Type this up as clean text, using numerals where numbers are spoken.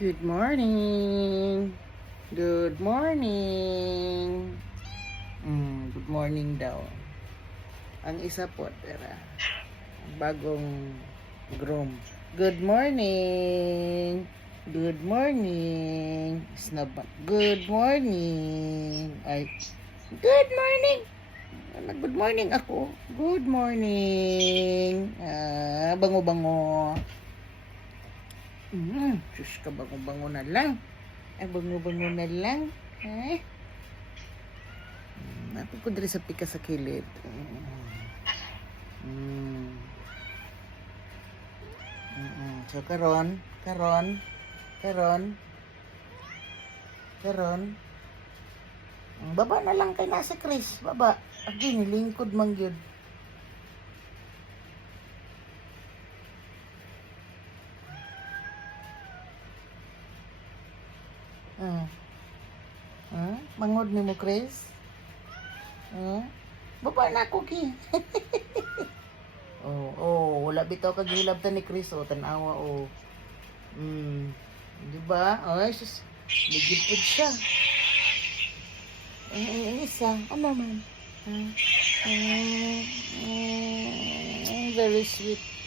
Good morning. Good morning. Good morning daw. Ang isa po, tara. Bagong groom. Good morning. Good morning. Snab. Good morning. Ay. Good morning. Good morning ako. Good morning. Bango-bango. Sus ka, bango-bango na lang. Bango-bango na lang. Nato ko diri sa pika sa kilid. So karon. Baba na lang kay nasa Chris, baba. Agi ni lingkod man gyud. Mangod ni mo, Chris? Baba na ako, ki. Wala bitaw kag hilabtan ni Chris, tanawa, diba? Ay, sus, ligid po siya. Isa, ano man? Very sweet.